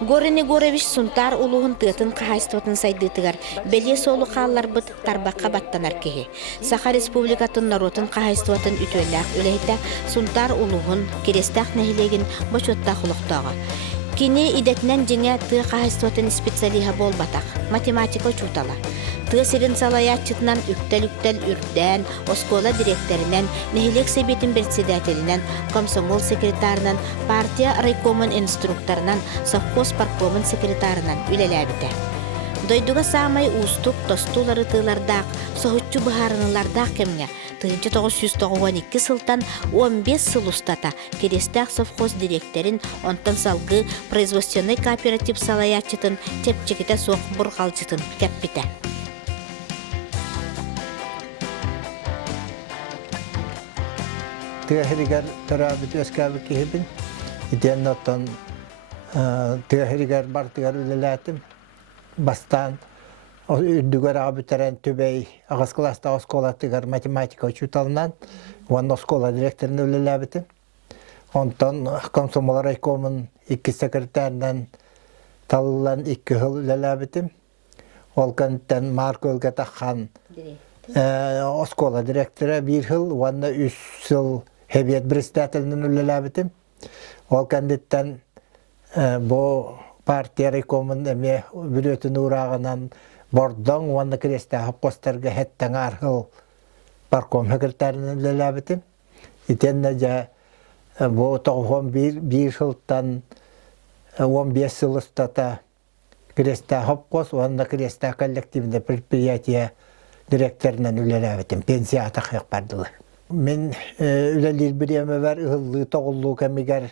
Горыны Горович сунтар улуғын тыатын қағайстуатын сайдытыгар, беле солу қаллар бұт тарбаққа баттанар кеге. Саха Республикатын наротын қағайстуатын үтөлләқ үлейті сунтар улуғын керестақ нәхилеген башоттақ ұлықтаға. Кені идетінен жеңе тыға қағайстуатын специалиға бол батақ, математика чутала. Тыға серін салаятчытынан үктел үрден, оскола директоринен, нәхилек себетін председателінен, комсомол секретарынан, партия райкомын инструкторынан, совхоз паркомын секретарынан үлеләбіті. Дойдуға самай устук тостулары тылардақ, соғытчу бұхарынылардақ кемге, 1992 сылтан 15 сыл устата керестақ совхоз директорин, онтан салғы производственный кооператив салаятчытын, тепчекете соқ бұрғалчытын кәппіті. Тыгахиригар тарабит өскәбі кехебін. Иден оттан тыгахиригар бартыгар үлеләтім. Бастан үрдігер абитарен түбей ағыз класста осколатыгар математика учуталынан. Уан оскола директорын үлеләбітім. Онтан комсомол райкомын 2 секретарынан талылан 2 жыл үлеләбітім. Ол көнттен Марк өлге таққан оскола директоры 1 жыл, уанна 3 жыл Хебиет председателінің үлеләбітім. Ол кәндеттен бұл партия райкомын әме бүлетін ұрағынан бордың, уанны кресті қостарға хәттен арғыл парком секретарының үлеләбітім. Итенне жа бұл 91 жылдан 15 жыл ұстата кресті қос, уанны кресті коллективді предприятия директорынан үлеләбітім. Пенсия атақық бардылы. Мен үлелер біреме бар ұғылы тоғылу кәмігер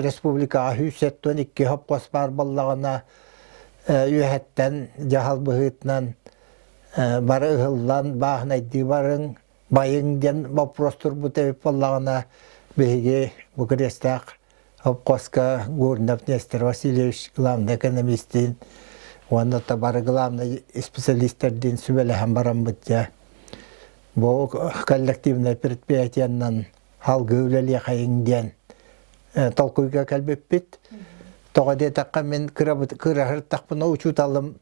республика 172 хопқос бар боллағына үйәттен жағал бұғытынан бар ұғылдан бағын әйді барын байыңден бапростыр бұтәбіп боллағына бейге бұқырестақ хопқосқа Гурнов Нестер Васильевич главный экономистин, онда бары главный специалистерден сүбелі барам бұтя. Бұл коллективный предприятиянан халғы үлелі қайыңден толкуйға кәлбеп бет. Тоғаде таққа мен кырахыр тақпына учуталым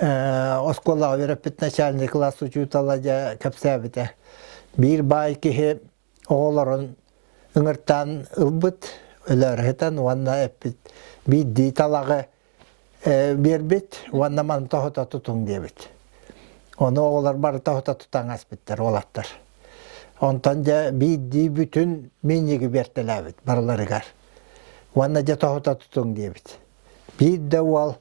оскола верепет начальный класс учутала жа кәпсәбіті. Bir бай кеге оғыларын үңірттан ұлбыт, өләргетен уанна әппет. Бидді талағы бербет, уанна ман тоғыта тұтың дебет. Оны оғылар бары тоғыта тұтан аспеттер, олаттар. Онтан жа бидді бүтін менеге бертеләбет, барыларығар. Уанна жа тоғыта тұтың дебет. Бидді ол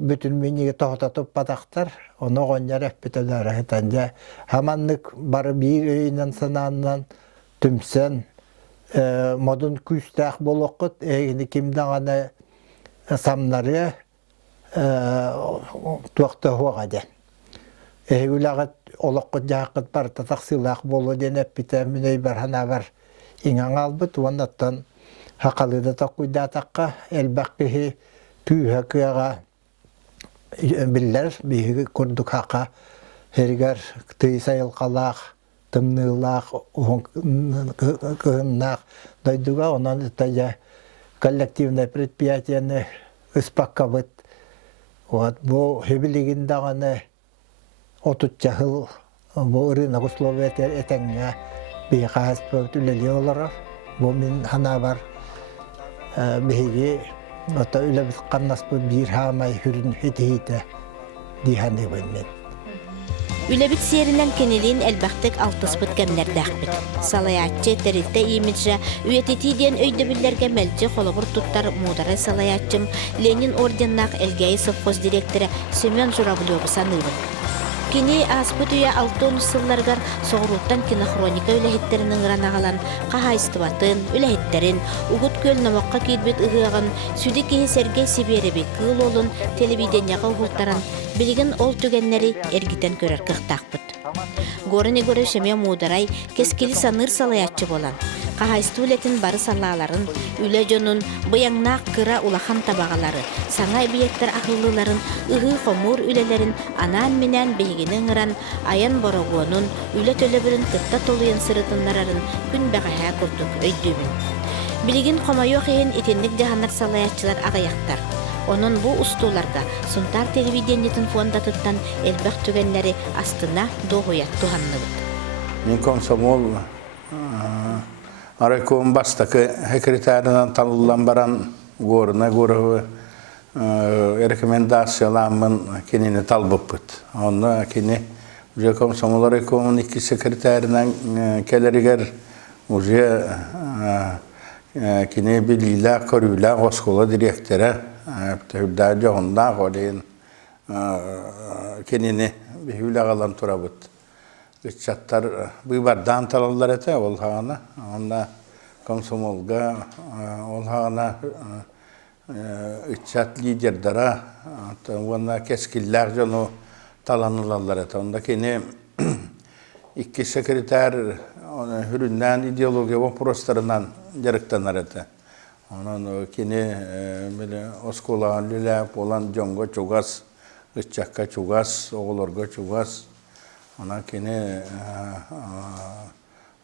бүтін менеге тоғыта тұп батақтар, оны оғынjar әппет өләргетен жа. Хаманлық бары бір өйінен сынанынан түмсен, модын күстәқ болуқыт, әйіні кімдағаны самнары туақты хуағады. Әйгілағыт олыққыт жақыт бар, татақ сылақ болу денеп біті мүней бар, хана бар иңаң албыт, онаттан хақалыды тақуйда таққа, әлбәқкіхі түйі күйаға білдер, бейгі күрдік хақа, әргер түй сайылқалақ, тымнылақ, кығыннақ, дойдуға, онан ұттайя коллективный предприятияны ұспаққа бұд. Бұл хебілігіндағаны 30 жыл бұл рынок условия әтәңге бейқағыз бөт үлелі олары. Бұл мен хана бар бейге үләбіт қаннас бұл бір хамай хүрін хеті дейханы бұл мен. Үләбит серинен кенелин әлбәқтік алтыспыт кәмнәрдәқпіт. Салаятчы тәрілті имиджа үйететиден өйдебілерге мәлчі қолыбыр тұттар мударай салаятчым Ленин орденнақ әлгәйі совхоз директоры Семен Журавлёвы санылы. Кені аспыт үйе 6 сылларғар соғыруттан кинохроника үләхеттерінің ранағалан қағайстыватын, үләхеттерін, ұғыт көл намаққа кейдбет ұғығын, сүді кейі Сергей Сиберебе кыл олын телевиденияға ұғылтаран, білген ол түгеннері әргітен көрер қықтақпыт. Горыны көрі шеме мударай кескелі саныр салаятчы болан. Қағайсты үлетін бары салаларын, үлі жонын, бұяңнақ кыра улахан табағалары, саңай бейектер ақыллыларын, ұғы қомур үлелерін, анан менен бейгенің ұран, аян борағуының, үлі төлі бірін кытта толуын сырытынларарын күн бәғая көрдік өйдімін. Билигин хомайох ehen итинник жаһаннар салаяччылар агаяктар. Onun bu устуларга Сунтар телевидениятын фондатыттан элбэх түгеннери астына доғуят туханныбыт. Мен комсомол арайком бастакы секретарынан талылан баран горына горы рекомендациялармын кенени талбыппыт. Онна кени уже комсомол арайкомун 2 секретарынан келеригер уже кени билила көрүлө оскола директора Hüdda joğunda kolayın kenini bir hüle kalan turabıt. Gıçatlar bir bardan talallar ete ol hana. Onda komsomolga ol hana gıçat liderdara onda keskiller jonu talanırlar ete. Onda keni 2 sekreter hüründen ideoloji ve prostarından jarıktanar ete. Onun kini böyle oskola lülep olan jongo çogas, ıçakka çogas, oğulorga çogas. Ona kini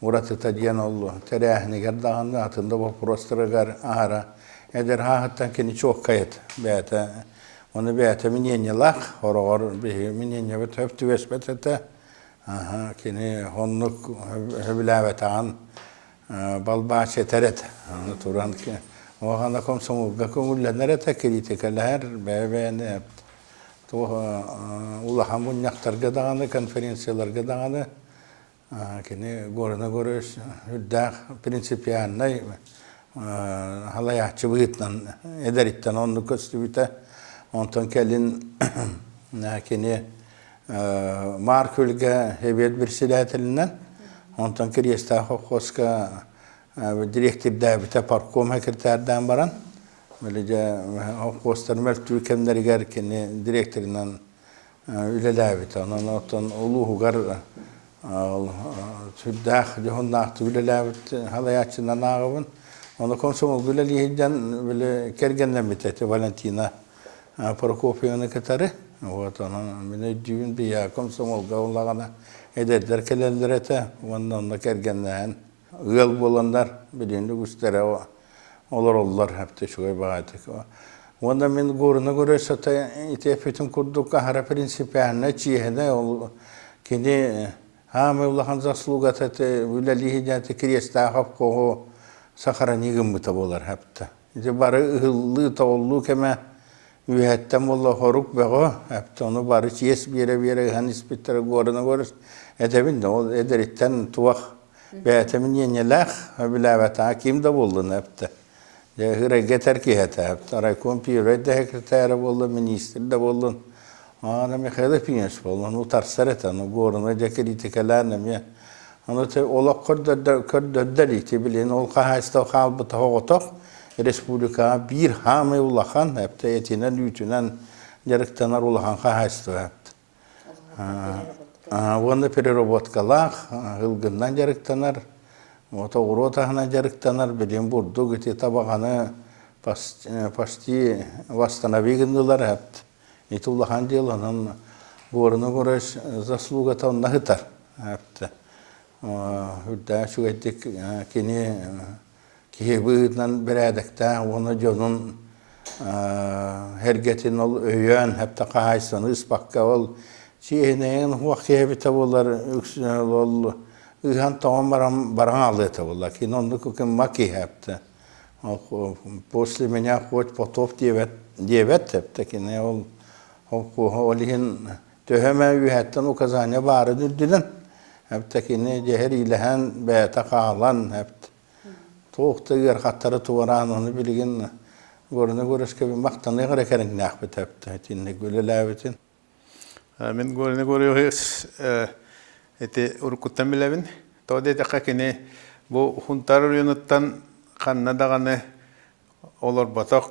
Murat Tadiyan oldu. Terehni gerdağında atında bu prostrogar ahara. Eder hahattan kini çok kayıt. Beyte onu beyte minyenyelah, horor bir minyenyevet höptü vesbetete. Aha kini honluk höbülavetan balbaşe teret. Onu turan ki o handa komsomolga kömüllenere tekiritekeler beyne to ulahan bunyaktarga dağını konferensiyalarga dağını kini goruna görüş hüdda prinsipiyanay halayatçı bıgıtlan ederitten onu köstübüte ondan kelin kini markülge hebiyet bir silatelinden ondan kiriyesta hokoska direktif davete parkom sekreterden baran böylece postlar mertü kemleri gerkeni direktöründen üle davete ondan uluğugar tüddah cehonnah üle davete halayatçından ağabın onu komsomol güle lihiden böyle kergenden biteti Valentina Prokofyev'nin katarı o onun beni düğün bir ya komsomol gavulağına ederler kelenler ete ondan da kergenden Iyal bolanlar bildiğinde göstere olur oldular hep de şöyle bağırdık. Onda men goruna göre sata itefetim kurduk kahara prinsipiyane çiğne ol kini ha mevlahan zaslugat et vüleli hidayete kriyesta hap ko sakara nigim bitabolar hep de. İşte barı hıllı tavullu keme ühettem valla horuk bego hep de onu barı çiğes bir yere hanis bitter goruna göre edebin de o ederitten tuvak Beytemin yenyeler, bilavet hakim de buldun hepte. Hıra getir ki hepte. Aray kompiyre de sekreteri buldun, minister de buldun. Ana mekhele piyens buldun. Utar seretan, goruna cekeritikeler nemiye. Onu te olak kırdırdır iti bilin. Ol kahaysta kalbı tahoğutuk. Respublika bir hame ulakan hepte etinen ütünen jarıktanar ulakan kahaysta hepte. Onda переработкалах, hılgından jarıktanar, otoğru tahına jarıktanar, bilin burdu giti tabağını pasti vastanavigindiler hep. İtullahan diyelanın goruna göre zaslugata onda hıtar hep. Hüdda şu ettik kini kihibıdan beredekte onu jonun hergetin ol öyen hep de kahaysanı ispakka ol. Çiğneyen vaktiye bitabolar ol ihan tamam baran aldı tabolar ki onu kukin maki hepte. После меня хоть потоп diyevet hepte ki ne ol olihin töheme ühetten ukazanya barı dürdülen hepte ki ne ceher ilehen beyta kalan hepte. Toğukta yer kattarı tuvaran onu bilgin goruna görüşke bir maktanı gerekerin nahbet hepte. Tinne güle lavetin. Men goruna görüyoruz. Ete urukuttan bilevin. Tode takka kene bu huntar yönütten kanna dağını olur batak.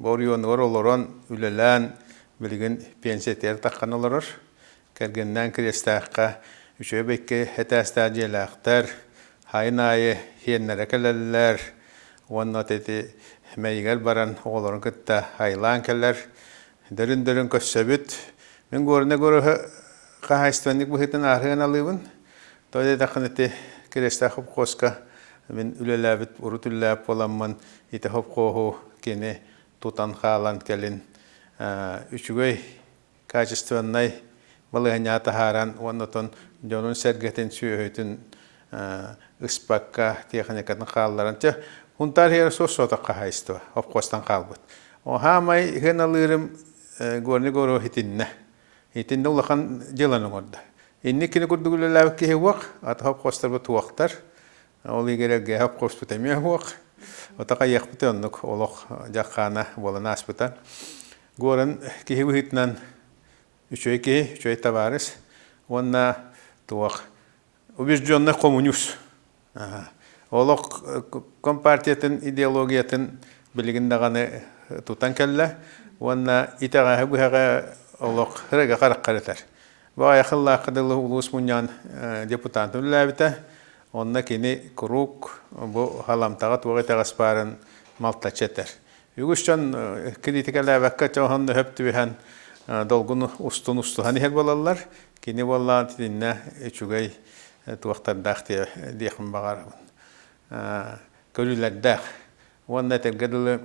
Bu yönür oluran ülelen bilgin pensiyeter takkan olurur. Kergenden kristahka üçe bekke hetasta jelaktar. Haynayı hiyenlere keleller. Onunla tete meygal baran oğulların kıtta haylan keller. Derin kössebüt. Men goruna göre kahaystanlık bu hitin arhığın alıbın. Tode takın ete kristahıp koska Мен үлеләбит урутуллап боламман ите хопкоху кене тутан халан келин үчүгөй качественный балыгынята харан оннотон жонун сергетин сүйөйтүн ыспакка техникатын халларын те хунтар хер сосота кахайсто хопкостан калбыт о хамай хеналырым горни горо хитинне улахан жыланын орда инни кини курдугуллап кехуак ат хопкостар бу туактар ол егерге хопкост бутемия хуак отака яхбытоннук олох жаккана болана аспыта горын кехуитнан үчөй товарищ онна туак убежденный коммунист олох компартиятын идеологиятын билигиндаганы тутан келле онна итага быга олох хрега караккаратар бая хылла кадылы улус муньян депутат үлләбите онна кини круг бу халамтага туга тагаспарын малтачетер үгүшчөн критикалабакка чохон хөптүбен долгуну устун хер балалар кини боллан тинне үчүгөй туактардахты дехим багарабын көрүләрдә онна тергәдәле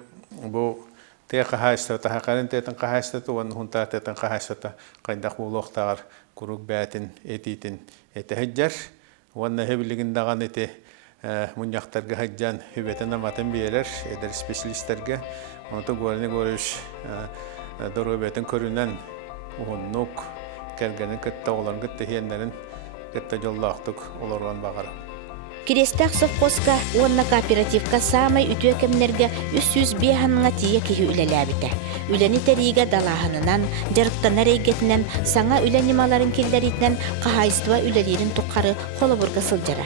бу тәка хайста тахакарын тәтен кахайста туан хунта тәтен кахайста кайда хулохтар курук бәтин этитин этәҗәр онна хәбилеген даган эте муньяктарга хаҗҗан хәбәтен аматын берер эдер специалистларга онто горны горыш дөрөбәтен көрүнән оннук кергәнен кытта олан кытта хәннәрен кытта жоллактык олорган багара Кирестак совхозка онна кооперативка самай үтүө кемнерге 300 беханга тие кихи үлеләбите. Үлени териге далаханынан, жарыктанар эгетинен, саңа үленималарын килдеритнен кахайства үлелерин туккары холобурга сылжара.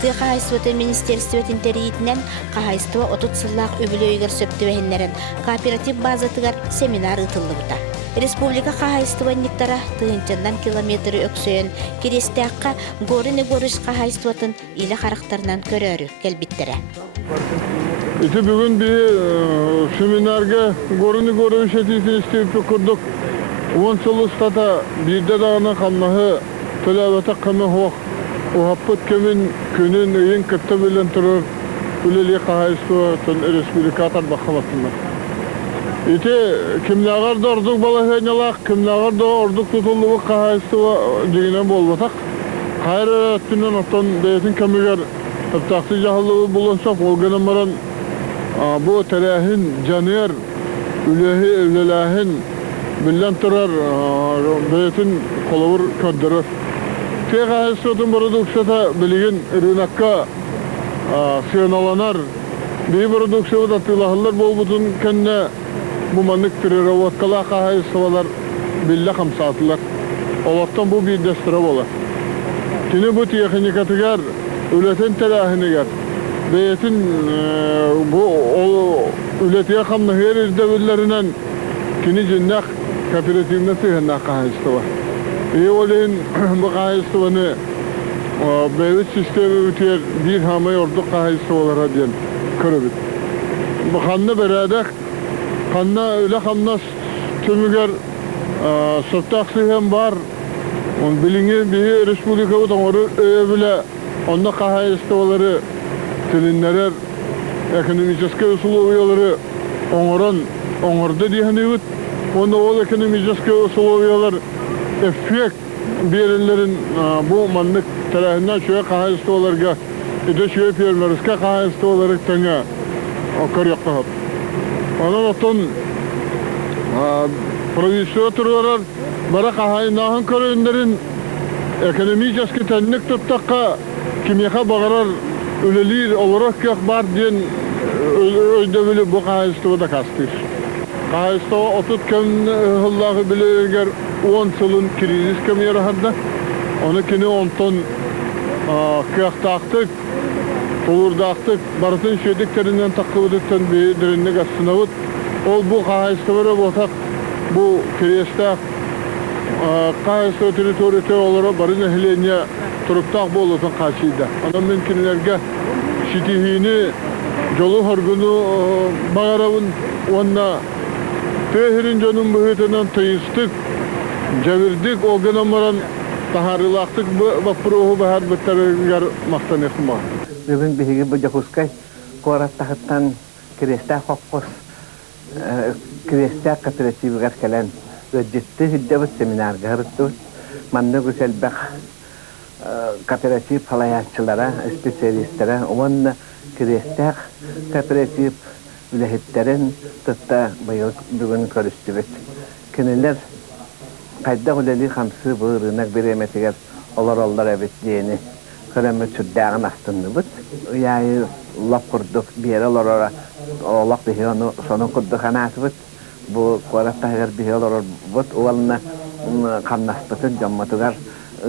Ты кахайстваты министерствотин теритнен кахайства отут сыллах өбүлөйгөр сөптүбэхиннерин кооператив базатыгар семинар ытыллыбыта. Республика кахайстванниктара тыынчандан километры өксөйөн Кирестакка горыны горыш кахайстватын иле характарынан көрөрү келбиттере. Ити бүгүн би семинарга горыны горыш этитин истеп курдук. 10 жыл устата бирде дагы камнахы төлөбөтө камы хок. Уаппыт кемин күнүн ыйын кытта белен турur үлели кахайстватын республикатар бахалатындар. Ити кимнагар да ордук балахайналак, кимнагар да ордук тутулугу кахайства дегенен болбатак. Кайры түнөн оттон бейтин кемигер таптакты жахылыгы болонсак, ол генен баран бу терехин, жанер, үлелахин билен турар бейтин коловур көндөрөр. Те кахайстватын продукцията билигин рынокка сыйналанар. Би продукцияда атылахылар болбутун кенне bu manlık trenirovkalar kahayısılar billa kamsatlar. Olaftan bu bir destre bola. Kini bu teknikatigar ületen telahinigar. Beyetin bu ületiye kamna her izdevillerinden kini cinnak kooperatifine sığınnak kahayısılar. İyi olayın bu kahayısılarını beyvet sistemi bitiyer bir hamay orduk kahayısılara diyen kırıbit. Bu kanlı beraber Kanna öyle kanna tümüger sırtaksı hem var. On bilingi bir respublika utanları bile onda kahayıstoları tilinler ekonomik условиялары onarda diyeniyet. Onda o ekonomik условиялар efekt verenlerin bu manlık tarafından şöyle kahayıstolarga ede şöyle firmalarga kahayıstoları tanga akarıyakta. Onun otun prodüktörler bara kahaynahan körünlerin ekonomik tenlik tuttakka kimyaka bağırar ülelir olarak yok var diyen öldevili bu kahayıstığı da kastır. Kahayıstığı otut kem hıllahı bile 10 yılın kriz kem yarahırdı. Onu kini 10 ton kıyaktaktık. Olurdaktık, barıtın şöydüklerinden takıbıdıktan bir derinlik asınavıt. Ol bu kahayıstıları botak, bu Kirestak kahayıstığı teritoriyete olarak barın ehliyenye turuktak bu olursan karşıydı. Onun mümkünlerge şitihini, yolu horgunu bağırabın, onunla tehirin canın bühütünden tıyıstık, cevirdik, o gün onların taharılaqtık vapruhu bahar bitterger maqtan ekma. Bugün bihi bu jahuskay korat tahattan kiresta hokkos kiresta katrati garkalan Ciddi hiddet seminer garıttı. Manda güzel bak kooperatif halayatçılara, spesiyalistlere, onun kirestek kooperatif ülahitlerin tutta bugün karıştırdık. Kiniler kayda huleli hamsı bağırınak bir emetiger olur evet diyeni. Kırımı türdağın astındı bud. Yani laf kurduk bir yere olur Allah bir onu sonu kurduk anası bud. Bu koratta her bir olur bud. Ovalına kannaspatın cammatıgar.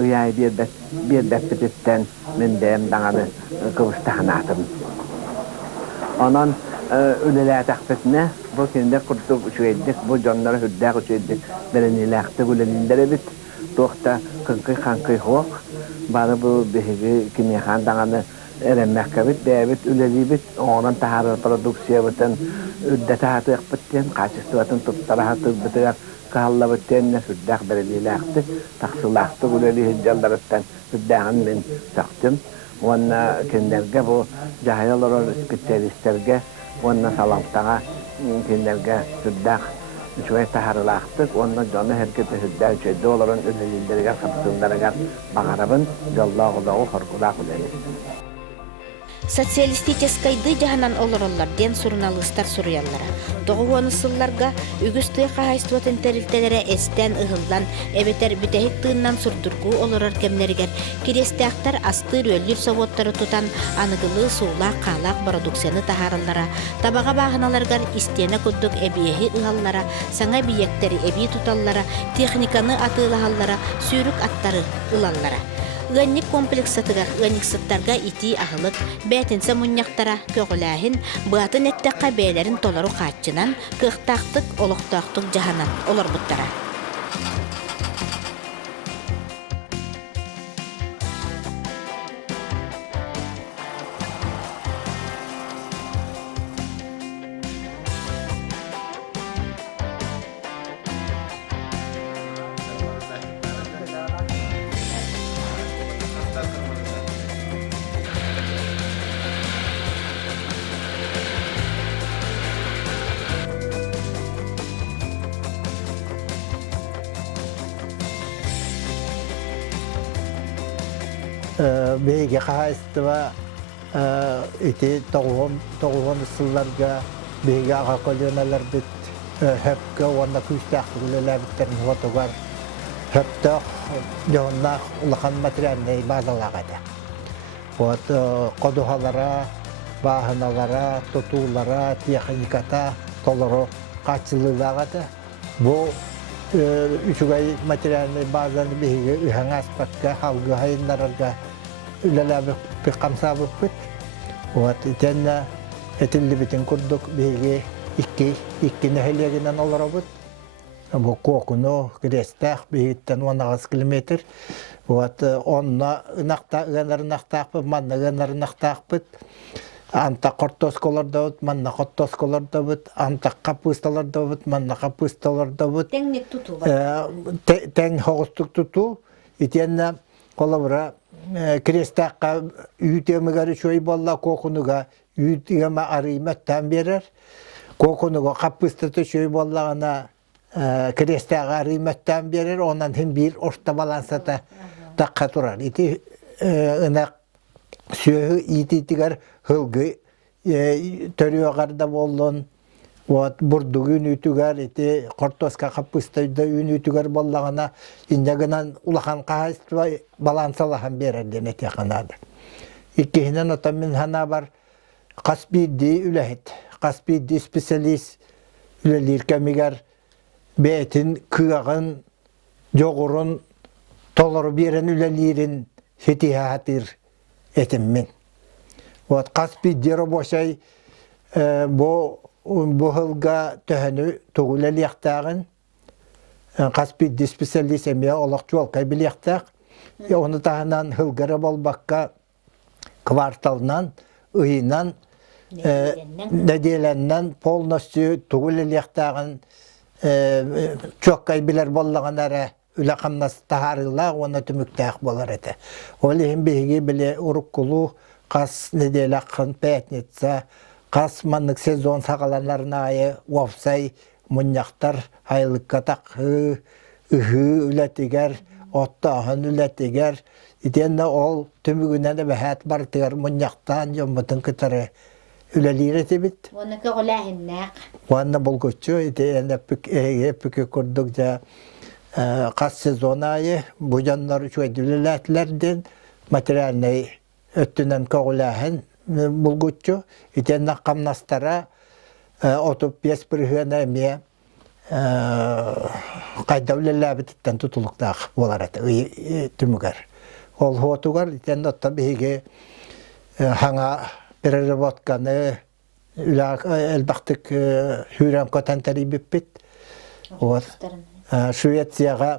Yani bir deptipten mendem dağını kıvışta anatım. Onun ülelere takfetine bu kendi kurduk uçuyeddik. Bu canlara hüddağ uçuyeddik. Berenilaktı ülelilere bit. Doğda kankı hoğuk. Bana bu bihi kimyahan dağını erenmek bit. Beyabit üleli bit. Onun taharı produksiya bitin. Üddete hatı ekbitten. Kaçıstı bitin tuttara hatı bitigar. Kahalla bitten ne hüddağ berenilaktı. Taksılaktı üleli hicjallarıttan hüddağın min saktım. Ona kendilerge bu cahil spesialistlerge ona salamtağa kendilerge hüddağ şöyle taharılaqtık, ondan canı herkese hüddağ çöydü olan ünlülerine kapsınlarına bağırabın, yallağılağı horkulaq ulayı. Социалистическайды жаһанан олоролларден сурналыстар сурыяллара. Тоғуаны сылларга үгүстү кахайстватын терилтелере эстен ыһыллан эбетер бүтәһик тыыннан суртургу олорор кемнеригер кирестээхтар астыр өллүр совоттары тутан аныгылы суулаак каалаак продукцияны тахарыллара, табага бааһыналаргар истиэне курдук эбиэһи ыһаллара, саңа биектери эбии туталлара, техниканы атыылаһаллара, сүүрүк аттары ылаллара. Гынник комплексатыгар гынниксыттарга ити ахылык бәтинсе муньяктара көгүләһин батын эттәккә бәйләрин толору катчынан кыхтактык олохтактык жаһанан олорбуттара. Beyge kahayıstıva iti toğuğun ısıllarga beyge ağa kolyonalar bit höpke onda küstağıtı güleler bitlerin fotogar höpte yoğunna ulakan materyalini bazalağıdı. Koduhalara, bahınalara, tutuğlara, teknikata toluru kaçılılağıdı. Bu üçügay materyalini bazen beyge ühen aspekte halgı hayınlarga ülelerde bir kamsabı bit. Tenna etilli bitin kurduk beyge iki neheliyeginden olara bit. Bu kokunu krestak beygetten 10 kilometre. Onna ınar ınaqtaq bit, manna ınar ınaqtaq bit. Anta kortoskolarda bit, manna kortoskolarda bit. Anta kapustalarda bit, manna kapustalarda bit. Tengnek tutu var. Ten hoğustuk tutu. İtenna kolabıra Kristaqqa üyütemegeri şöy balla kokunuga üyüteme arıymetten verir. Kokunuga kapıstı şöy ballağına Kristaqqa arıymetten verir. Ondan hem bir orta balansata takka turar. İti ınak söhü itigar hılgı törüyorgarda bollun. Burdu ünütügar iti kortoska kapıstayda ünütügar ballağına indeginen ulakan kahaystva balansalahan berer denet yakanadı. İkihinen otamin hana var kasbidi ülehit. Kasbidi spesialist ülelir kemigar betin kıyağın joğurun toluru beren ülelirin hetihatir etimmin. Kasbidi roboşay bu hılga töhünü tuğulel yaktağın kasbidi spesialist emiye olakçı olkay bil yaktağ. Onu tahanan hılgara bolbakka kvartalnan, ıyınan, nedelenden polnosyu tuğulel yaktağın çok kay biler bollağın ara үле қамнас тахарылла оны түміктәк болар әті. Ол ехін бейге біле ұрыққылу қас неделі ақын пәтнетса, қас маннық сезон сағаланарына айы офсай мұняқтар айлыққа тақы, үхі үләтігер, оттағын үләтігер, итенне ол түмігінен бәхәт бартығар мұняқтан жомбытын кітары үләлер әті бит. Оныкы ғоләхіннәк. Уанна бұл көтчі, итенне пүкі күрдік жа қас сезон айы, бұжанлар үшөйділіләтілерден материальный өттінен көғіләхін бұл көтчі, итенне қамнастара отып бес біргіген әме қайда үлеләбіттен тұтылықтақ болар әті түмігер. Ол ғотуғар, итен отта бейге хаңа переработканы әлбақтық хүрен көтентері біппет. Швецияға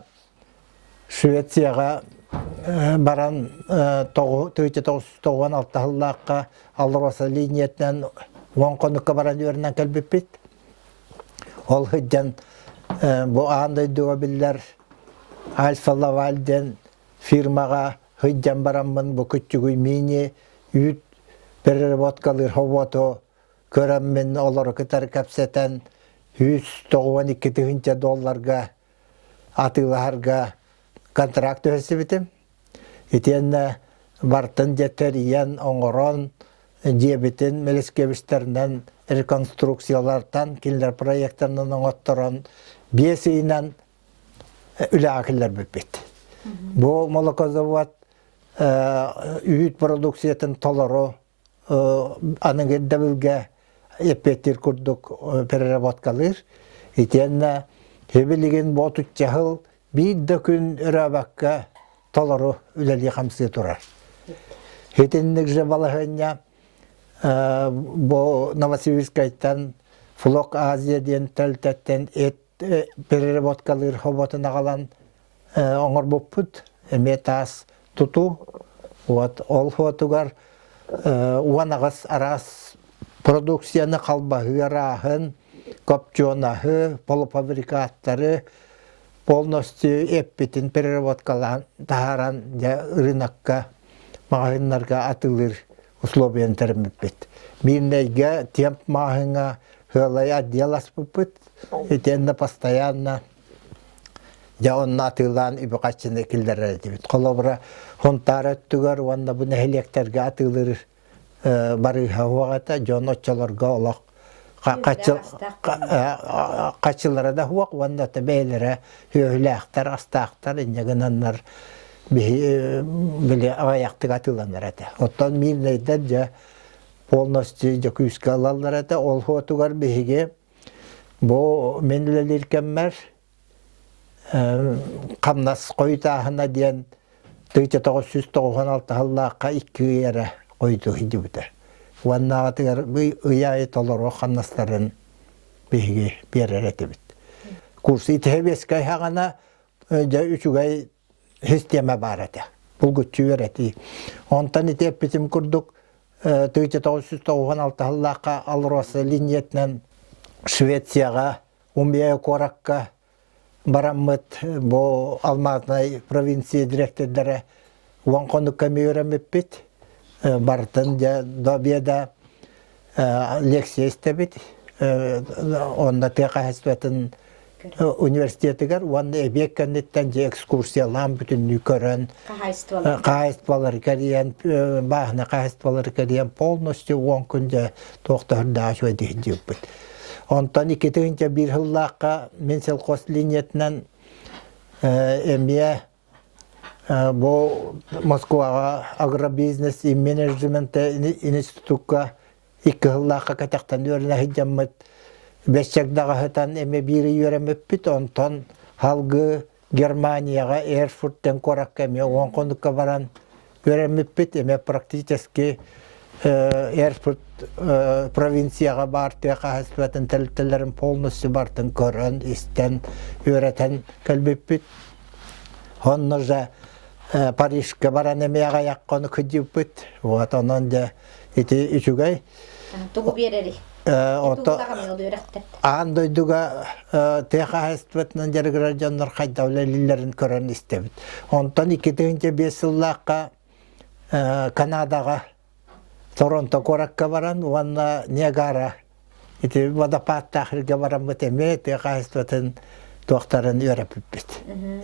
баран 1996 жыллаққа алыроса линиятнан оң қоныққа баран өрінен кәлбіппет. Ол хүдден бұ аңдай дуға білдер Альфа Лавальден фирмаға хүдден барамын бұ күттігүй мені үйт переработкалыр ховото көрәммен олар күтар кәпсетен $192 атыларға контракт өсі бітім. Етені бартын жетеріен оңырон дебетін мелескебістерінен реконструкциялардан келдер проекттарынан оңыттырын бесейінен үлі ақылар бөппет. Бұл молокозават үйт продукциятын толыру аның әддәбілге еппеттер күрдік переработкалыр. Етені хебелеген ботут жағыл бейді күн үрәбәкке толыру үләлі қамсы тұрар. Етеннік же балағыня бұл Новосибирскайттан Флок Азияден тәлтәттен переработкалыр хоботын ағалан оңыр бұппыд, әме тас тұту. Ол хотугар уанағыз арас продукцияны қалбағы рағын, копчонағы, полуфабрикаттары, полностью эппетін переработкалан тағаран рынаққа, мағынларға атылыр условиян тәрміппет. Мирнайға темп мағынға хылай отдел аспыппет, етенді постоянно жауынна атылан үбіқатшыны келдер әдебет. Қолабыра хонтар өттігер, онда бұны әлектерге атылыр бары хауағата, жон отчаларға олақ қачылары да хуақ, онда бәйлері өйләқтар, астақтар, инегінанлар біле аяқтық атыланар әді. Оттан мирнайдан жа полностью жа күйіске алалар әді. Ол хотуғар бейге бұл менілелер кәммәр қамнас қойтағына дейін 1996 жыллаққа 2 ері қойды хиді бұты. Уанна атығар ұяйы толыру қамнастарын бейге берер әті біт. Курсы итәбескай хағана 3 система бар әті. Бұл күтчі өреті. Онтан итеп бітім күрдік 1996 жыллаққа алыросы линиетнен Швецияға, Умбия Коракка бараммыт бұл Алматынай провинция директордары оң қоныққа мейіреміп бет. Бартын добеда лекция істебет. Онда теқа әсбетін университетігер, онда әбек кәнеттен же экскурсиялан бүтін нүкөрін, қағайыстбалар кәріен, бағына қағайыстбалар кәріен полностью оң күнде тоқтарда ашуа дейін деп бұд. Онтан 2-1 жыллаққа мен селқос линиетінен әмия бұл Москваға агробизнес и менеджмент институтқа 2 жыллаққа кәтіқтен өріне хиджаммыд. Бәшчәкдағы хытан әме бірі өреміп біт, онтан халғы Германияға Эрфурттен кораққа әме оң қондыққа баран өреміп біт, әме практически Эрфурт провинцияға барды қағаспатын тәліттерін полностью бартын көрін, істен өретен кәлбіп біт. Онны жа Парижға баран әме ағаяқ қоны күдіп біт. Онын да еті үшігай. Тұғы берері. ото андойдуга техаһаспытнан жаргыра жаннар хайдавлы лиллерин көрөн истебит. Онтон 2005 жыллакка Канадага Торонто коракка баран, уанна Ниагара ити водопад тахирге баран бит эме техаһаспытын туактарын үйрөпүппүт.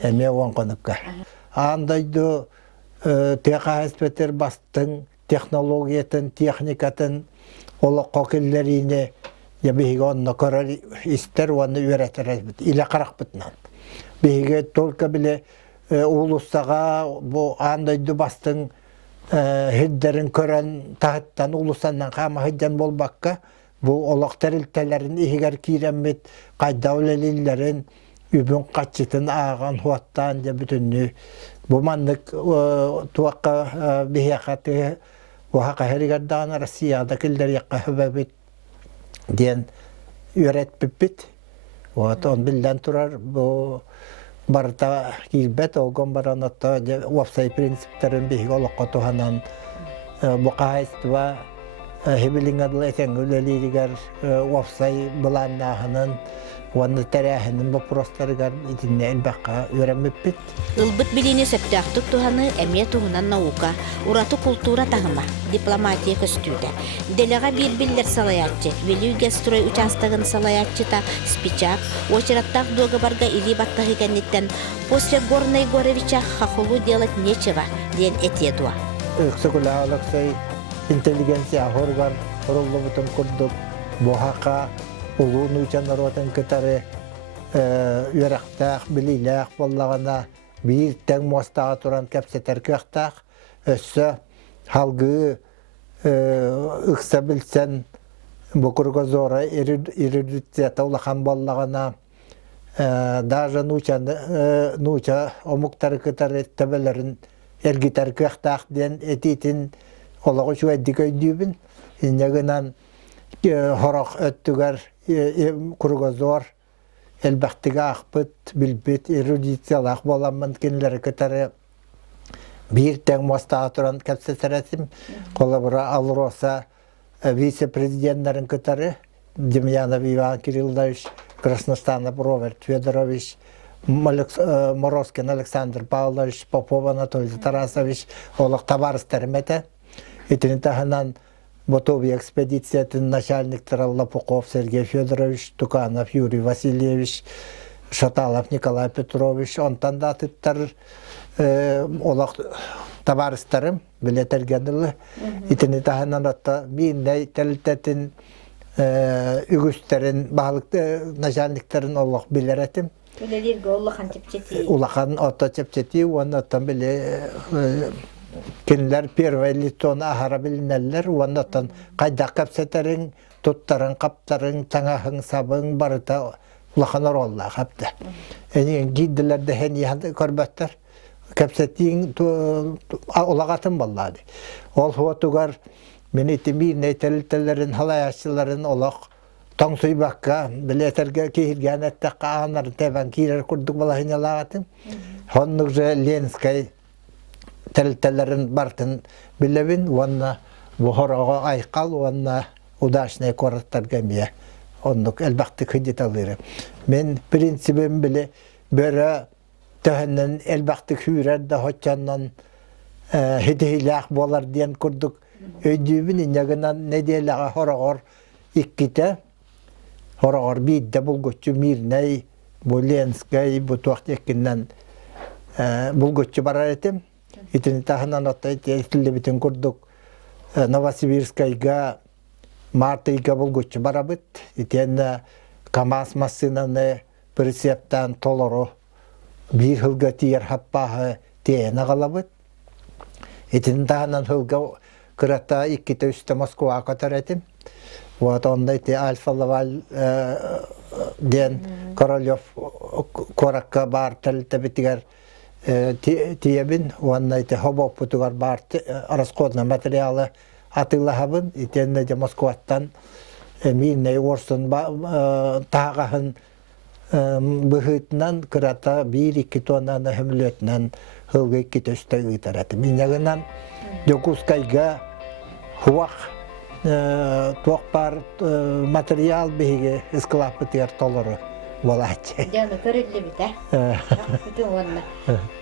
Эме оңконукка. Андойду техаһаспытыр бастын технологиятын, техникатын олоққа келлеріне беге онны көрер истер оны үйретер иле қарақ бұтынан. Беге толка біле улустаға бұл андайды бастың хиддерін көрен тағыттан улустаннан қама хидден болбаққа бұл олық тәрілтелерін егер кейреммет қайдаулелілерін үбін қатшытын аған хуаттан де бүтінні бұл маңдық туаққа беге қаты وهاك هرجردان روسيا ذاك اللي يقهوى بيت دين يرد ببيت وطن بلدان ترار بو برتا كيبت أو قم برانتا وفساي برينسيب ترن به قال قطو هنان بقايس توا هبلين الله تنقول لي رجال وفساي بلانا هنان وان تراهن ببروسترجار إتني البقاء يرم ببيت. Ылбыт билини септактык туханы эмие туһунан наука, ураты культура тагыма, дипломатия көстүдө. Делега бир-бирлер салаятчы, Велюге строй участогын салаятчыта спичак, очераттак договорга или баттагы после Горной Горовича хахулу делать нечего, ден этедуа. Эксекула Алексей интеллигенция хорган, ролловутун курдук, бохака, улуну чанаротын кытары, үйрақтақ, білейлақ боллағана бір тәң мостаға тұран кәпсетер көқтақ, өссі халғы ұқса білсен бұқырға зора эрудицията улахан боллағана даже нуча омуқтары кытары тәбелерін әргітер көқтақ ден ететін олағы шуәдді көйдүйбін. Инегінен хорақ өттігер құрға зор Elbette akbet, bilbet, erudiciyalar bolanman kendileri katara bir teng mostaturan kapsataratim kolabora alrosa vice-prezidentlerin katara Demyanov Ivan Kirillovich, Krasnostanov Robert Fedorovich, Moroskin Alexander Pavlovich, Popov Anatoly Tarasovich, олық табарыстарымета. Итінітахынан Ботовый экспедициятын начальниктер Лопухов Сергей Федорович, Туканов Юрий Васильевич, Шаталов Николай Петрович, онтан да тыттар олақ табарыстарым билетергенілі. Итіні тахынан отта бейіндей тәлітетін үгістерін, бағылықты начальниктерін олақ білеретім. Улахан отта чепчети, оны оттан біле Кинлер первый лицон ахара билинеллер, уаннаттан кайда капсетерин, туттарын, каптарын, таңахын, сабын, барыта улаханар олла капты. Энин гиддилерде хен яханды көрбәттер, капсетин олағатын баллады. Ол хуатугар мен етімейін әйтелітелерін, халаяшчыларын олақ тоңсуй баққа, білетерге кейірген әттіққа ағанарын тәбән кейрер күрдік балахын алағатын. Хоннық же Ленскай тәлтәләрен бартын билебин, ванна бухораға айқал, ванна удачный кораттарга мия. Оннук әлбәқті кредит алыры. Мен принцибім біле бөрі төхіннен әлбәқті күрерді хотчаннан хетейләқ болар ден күрдік. Өйдүйбін инегінен неделіға хорағыр иккіте, хорағыр бейді бұлгүтчі мирнай, Буленскай, бұтуақты еккіннен бұлгүтчі барар етім. Итini tahanan ottay tehtilli bitin kurduk Novosibirskayga Martayga bulguçu barabıt. İteni Kamaz masınanı Pritseptan toluru bir hılga tiyer happahı tiyene qalabıt. İtini tahanan hılga kırata ikkite üstte Moskova katar etim. Вот onda iti Alfa Laval den Korolyov korakka bar təlite bitiger Тиебин, уанна ите хобо путугар бар расходный материалы атылахабын, итенне де Москваттан минне орсын тағахын бұхытынан кырата 1-2 тоннаны хөмілетінен хылғы 2 төсті ұйтарады. Минегінен Докускайға хуақ туақпар материал биһиге ысқылаппы тиер толору болачы. Дәме көрелле бит, бүтүн онна.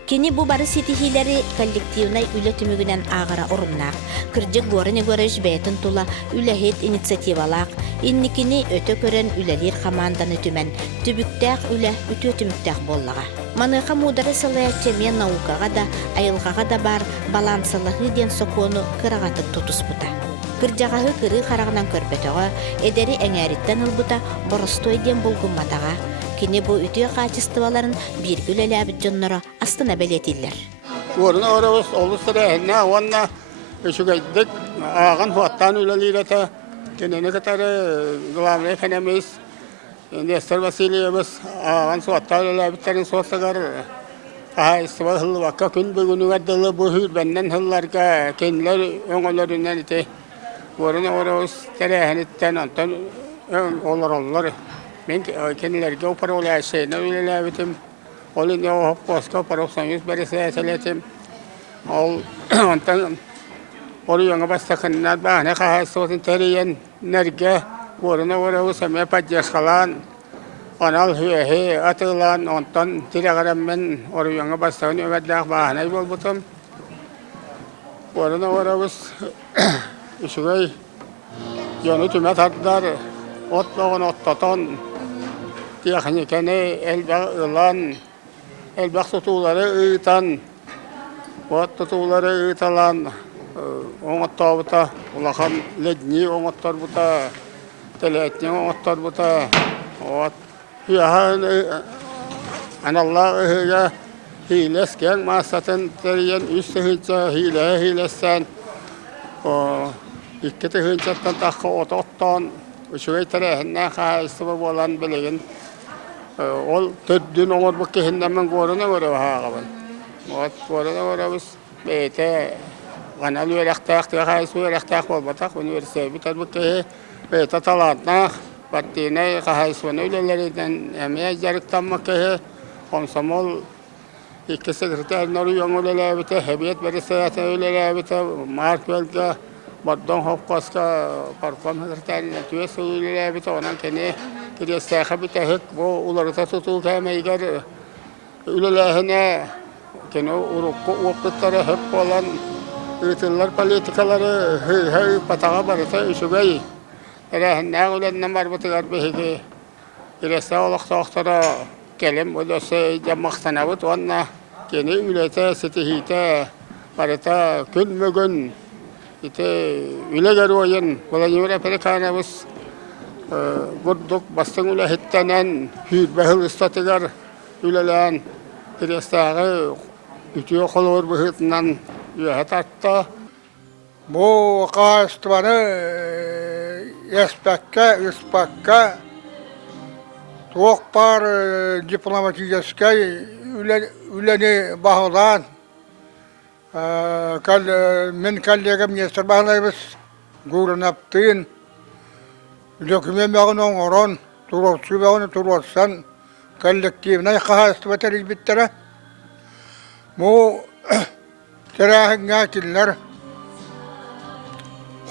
Кини бу бары ситихилери коллективнай үле түмүгүнен агара уруннак. Кыржык горыны көрөш бетин тула үлехет инициативалак. Инникини өтө көрөн үлелер команданы түмен түбүктәк үле үтө түмүктәк боллага. Маныка мудары сылаячы мен наукага да айылгага да бар балансылыгы ден сокону кырагатып тутуспута. Кыржагахы кыры карагынан көрпөтөгө эдери эңериттен ылбыта боростой ден болгумматага. Кини бу үтө качестволарын бир үлеләбит жонноро астына белетиллер. Орна орос олустарына онна өшүгәйдек аган хуаттан үлелирәтә кенене катары главный экономист Нестор Васильевич аган суаттан үлеләбиттерин сотагар айсыва хылвакка күн бүгүнүгә дылы бу хүрбәннән хылларга кенләр өңөлөрүннән ите орна орос тәрәһәнеттән антан олар мен кенләргә управляющийны үлеләбитим Олин я поска парусоюз бересәтелетим. Ол антан орыяңа бастакыннан баһана каһасытын терен нерге орына оры сәме паджашкалан анал хе атылан антан тирәгәрәм мен орыяңа бастагын өбәдәк баһана булбутым. Орына орыбыз ишүгәй яны түмәт хатдар от багын оттатан тияхникәне элбәгылан Elbaq tutuları ııtan, ot tutuları ııtalan, oğatta buta, ulaqan ledni oğattar buta, teletni oğattar buta, ot hüyahan anallah hüya hilesken masatın teriyen üstü hınca hilesen, ikketi hınçattan takka otottan, üşüvey terehinden kayısıbı bolan bilegin, ol töddün oğur bu kehinden goruna göre hağabın. Ot goruna göre biz beyte kanal üyerektak, kayısı üyerektak olmatak, üniversite biter bu kehi beyte talatnak, battine kayısı üyelerinden emeğe jarıktan mı kehi, komsomol iki sekreterin oruyun üyelebite, hebiyet berisayatı üyelebite, Mark Belge, Baddon Hopkoska, Parkom sekreterin tüyesi üyelebite, onan keni Kiriyastaka bitehik bu ularıta tutul kemeyger ülelehine kene urukku uqtları hep olan ıtıllar politikaları hey patağa barıta üşügey erehine ulenne marbutıgar behigi kiriyasta olaqtaqtara kelim ödöse jamaqtanabıt onna kene ülete sitihite barıta gün mügün ite üleger oyun bulanıvera perikanabız Gurduk bastın üle hittenen hüdbehil istatıgar ülelen kiriyastağın ütüye kolur bıhıtından üyehet arttı. Bu kastvanı espekke, ispekke tuğpar diplomatiyeskay üleni bağılan min kallegem yester bağlayız gurun yaptığın Dökümen bağın oğuran, turotsu bağını turotsan, kollektivnay kahastı teriz bittere. Bu terahın gâtiller,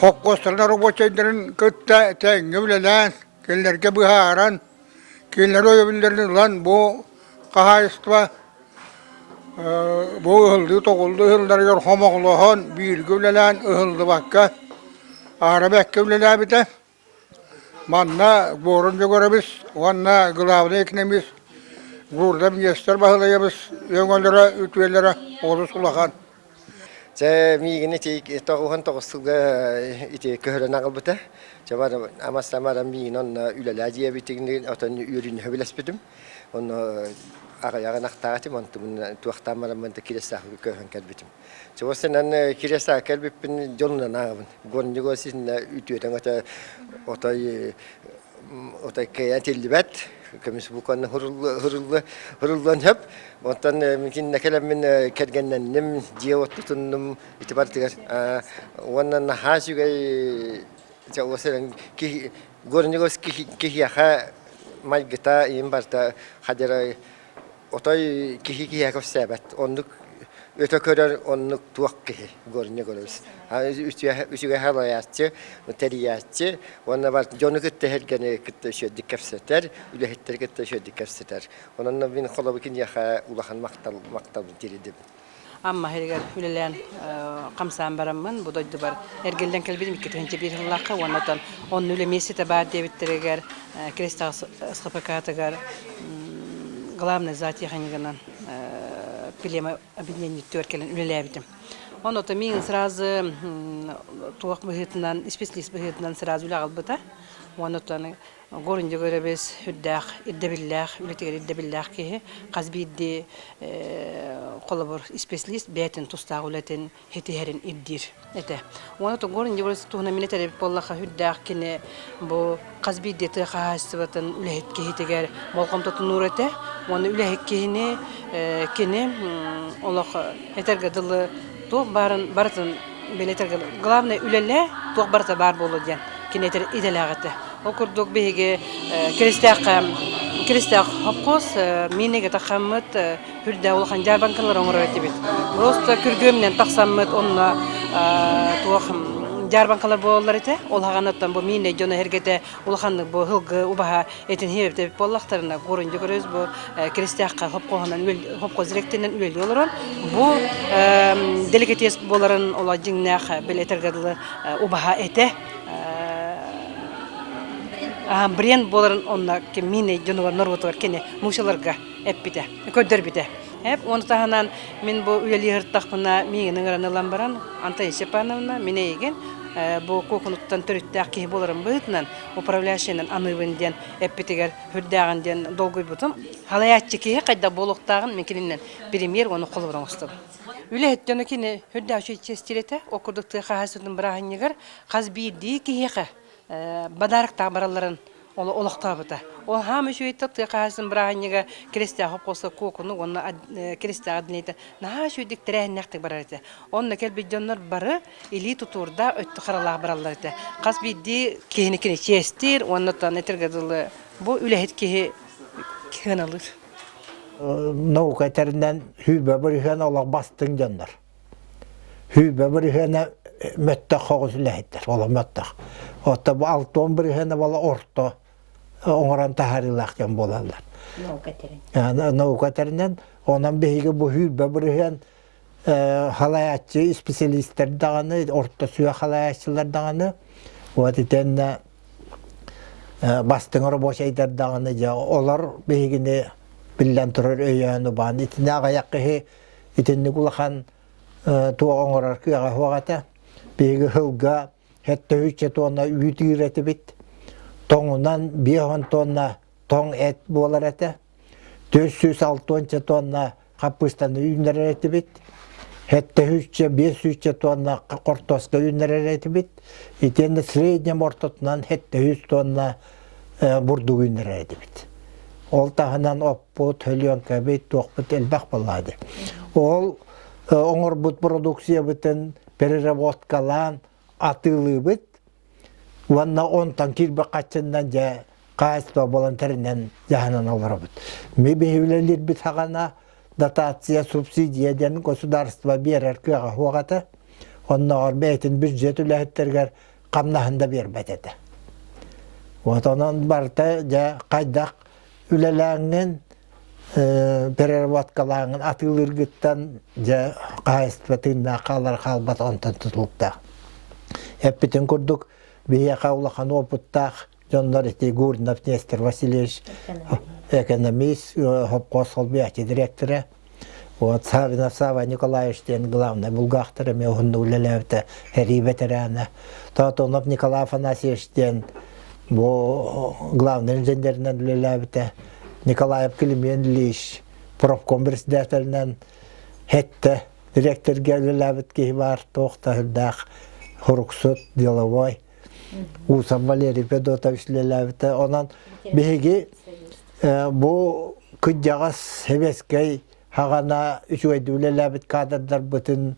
hokkoslarına roboçayların kıtta tenge bilen, kellerge bıharan, keller oyabilirler lan bu kahastı bu ıhıldı, toğuldu, ıhıldır yor homoğluğun, bir güvlelen ıhıldı bakka, arabek güvlelen bite. Manna gorunca göremiz, vanna gılavda eknemiz, burada minyester bahılayımız, yöngönlere, ütüyelere, oğlu sulakan. Migini toğuhan toğusuga iti köhören ağılbıta. Çabada amaslamadan miginon ülelaciye bitigini otan ürün höbiles bitim. Onu ağayağı naktağıtım, onu tuğahtamadan ben de kiresa köhön kelbitim. Çabasından kiresa kelbipin yoluna ağabın. Gorunca görüsin ütüyeden otay kayan tilbet. Kemiz bukan hırıldan hep. Ondan mümkün nekelem min kergenden nem cihaz tutunum itibartıgar. Ondan hasugay çavuşların ki gorunca göz ki yaha malgıta imbarta hadera otay ki yaha sebet. Onduk öte kadar onluk tuak ki görünce görürüz. Üstüge halayatçı, teriyatçı, ona var jonu kitte hergene kitte şu dikefseter, ülehetler kitte şu dikefseter. Onunla bin kolabikin yaha ulahan maktal diridim. Amma herger ülelen kamsan baramman bu doydu bar. Ergelden kelbidim ikkinci bir yıllakka ondan onun ülemesi de bad devittireger kristal skapakatagar главный зати ханиган пилема объединение törkelen ülelebdim. Onu da min сразу туак быгытынан специалист быгытынан сразу лагалбыта. Onu da görünce görebez hüddaq iddebillah ületeger iddebillah ki qazbiddi kolabor spesialist betin tustaq ületen heteherin iddir ete. Onu da görünce görebez tuhna minetere bollaqa hüddaq kine bu qazbiddi taqasıbatın ülehet ki heteger bolqam tutun nurete. Onu ülehet kine kine olaq hetergadılı to barın beletergal главное ülele to barta bar bolodyan kineter idelagate. Okurduk bege kristaq hapqos minege taqammat hürda ulxan jarbankalar ongoretibit. Просто күргөмнен тақсаммат онна туахым jarbankalar bollar ete. Olğanattan bu mine jona hergete ulxanны bu hılgı ubaha etin hebte bollaqtarına görünce görüz bu kristaqqa hapqohanan hapqoz direktenen ülel yolran. Bu delikates boların ola jinnax beletergadlı ubaha ete. Brend boların onna ki mine jonavar norvotor kene muşalarga epite köderbite. Hep onu tahanan min bu üleli hırtaqpına minin ıranılan baran Antay Stepanovna mine egen bu kokunuttan törüttaq ki boların bıhıtnan upravляющийнен anıvından epiteger hürdağından dolguy butum. Halayatçı ki qayda boluqtağın menkininden premier onu qolubran ustab. Ülehet jona kine hürdağışı çestirete okurduk tıqahasının bırahanıgar qazbidi ki heqa badarık tabarların olaqtabıta. O hamı şöyle tıqahasın bırahanıga kristya hopqosa kokunu ona kristya adneyte. Naha şöydik terehennaqtik bararete. Onna kelbi jonlar barı ili tuturda öttü qaralaq barallarete. Qazbidi kihini çestir ondan etergadılı bu ülehet ki kınalır. Nauka terinden hübe bırıhan olaq bastın jonlar. Hübe bırıhana möttaq hoğuz ülehetler. Ola möttaq. Otta bu 6-10 bırıhana bala orta oңoran taharilaqken bolarlar. Nauka terinden ondan behigi bu hübe bırıhan halayatçı spesialistler dağını, orta suya halayatçılar dağını o titenne bastın ora boşayдар dağını olar behigini billen turur öyyanı ban itine ağayaqqı itini kulakan tuğa oңorar kıyağa hoğata behigi hılga hette hüçe tonna üyütü bit toңundan 5 tonna toң et bolar ete 406 tonna kapıstan üyünler bit hette hüçe 500 tonna kortoska üyünler bit itende srednjem ortatından hette 100 tonna burdu üyünler bit. Ol tahanan opput, hölyanka bit, toqput elbaq baladı. Ol oңor but produksiya biten переработкалан atılı bit. Vanna ontan kirbe qaçından ja qaçba volonterinden jahanan alır bit. Me behivlelir bit hagana дотация, субсидиядан государство берер кыга хуагата. Оннор бетин бюджет үлэхеттерге камнахында бербетеди. Вот онон барта ja qayдак үлеләңнен переработкалаңын атылыргыттан ja qayыстытында қалар қалбат онтан тутулукта. Эппитен курдук бия каулахан опуттак жондар эти Гурнов Нестор Васильевич экономист, хопкосол бияти директора. Вот Савинов Сава Николаевич ден главный булгахтар, мы он улелевте хери ветерана. Татонов Николай Афанасьевич ден бо главный инженернен улелевте. Николаев Климен Лиш профком председателнен хетте директор гелелевт ки бар тохта дах хоруксут деловой. Усам Валерий Федотович улелевте. Онан беги bu kıcağız heveskey hagana üçüyde ulelabit kadırlar bütün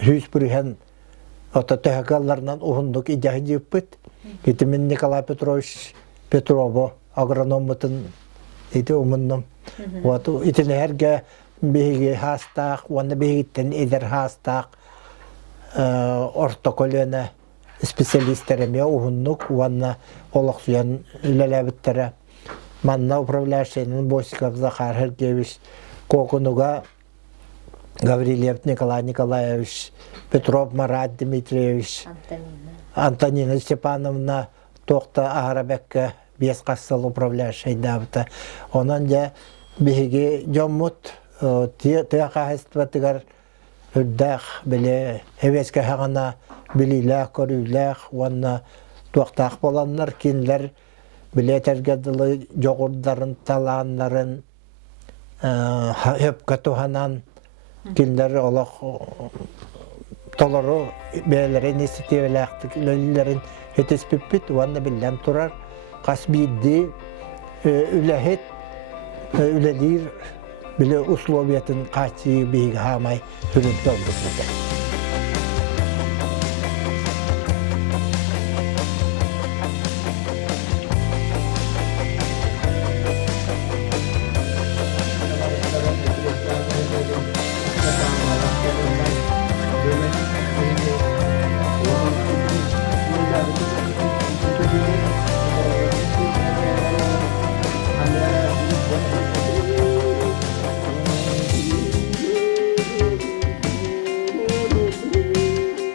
hüsbürühen ota tehkallarından uhunduk icahı yapıt. Gitimin Nikolay Petrovich Petrovo agronom bütün iti umundum. Vatu itine herge биһиги хаастаах, уонна биһигиттен эдер хаастаах ортоколена специалисттереме уһуннук, уонна олохсуян үлеләбиттере. Манна управляющийный Босиков Захар Сергеевич, Кокунуга Гаврилев Николай Николаевич, Петров Марат Дмитриевич, Антонина Степановна Тохта Аграбекка, Бескассал управляющий давта. Онан же биһиги жоммут тыахайства тыгар үрдах биле хевеске хагана билилах көрүлах уанна туактах боланнар кинлер билетерге дылы жогурдарын талааннарын хөпкө туханан кинлер олох толору бээлерин инициативалаактык лөллерин хетеспиппит уанна билен турар касбидди үлехет үлелир биле условиятын качы биги хамай хүрүнтө олдук.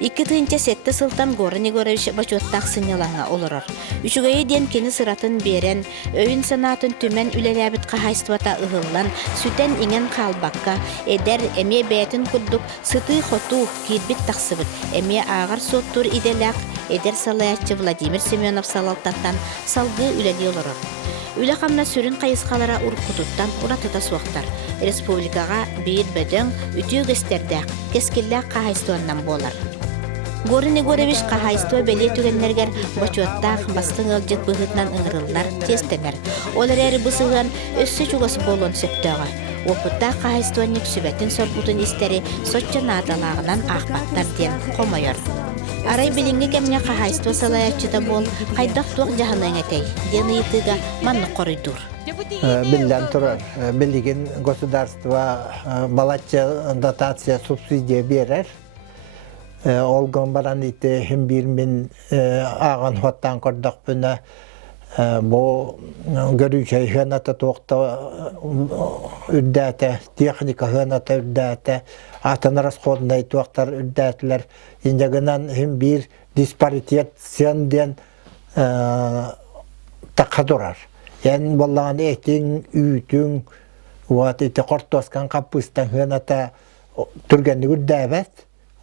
Иккитинче сетте сылтан Горын Егорович бачуаттақ сынялаңа олырар. Үчүгайы ден кені сыратын берен, өйін санатын түмен үлеләбіт қағайстывата ұғылан, сүтен ingen қалбаққа, эдер эме бәйтін күрдік, сыты хоту кейдбіт тақсыбыт, эме ағар соттур иделәқ, эдер салаятчы Владимир Семенов салалтаттан салғы үлелі олырар. Үлі қамна сүрін қайысқалара ұрқұтыттан ұратыта суақтар. Республикаға бейір бөдің үтіу кестердәқ, кескелләқ қағайстуаннан болар. Горын Егорович қағайстуа бәле түгенлергер бачуаттақ бастың ылжыт бұғытнан ұңырылар тестенер. Олар әрі бұсыған өссі чуғасы болуын сөттіға. Опыттақ қағайстуанник сүбәтін сорбутын істері сотчан адалағынан ақпаттар ден қомайыр. Арай білінгі кәміне қағайстуа салаятчыда бол, қайдақ туақ жағының әтей, дені етіға манны қорыйдур. Билен турар, билеген государство балатча дотация субсидия берер. Олгон баран ите хим бир мен аған хоттан кордақ бүні бо görücey hönata toqta üddäte техника hönata üddäte атан расходный тоқтар üddätler индегенен хим бир диспаритет сенден тақадурар. Ян боллан этин үтүн вот ите кортоскан капустан hönata түргенни üddäbet.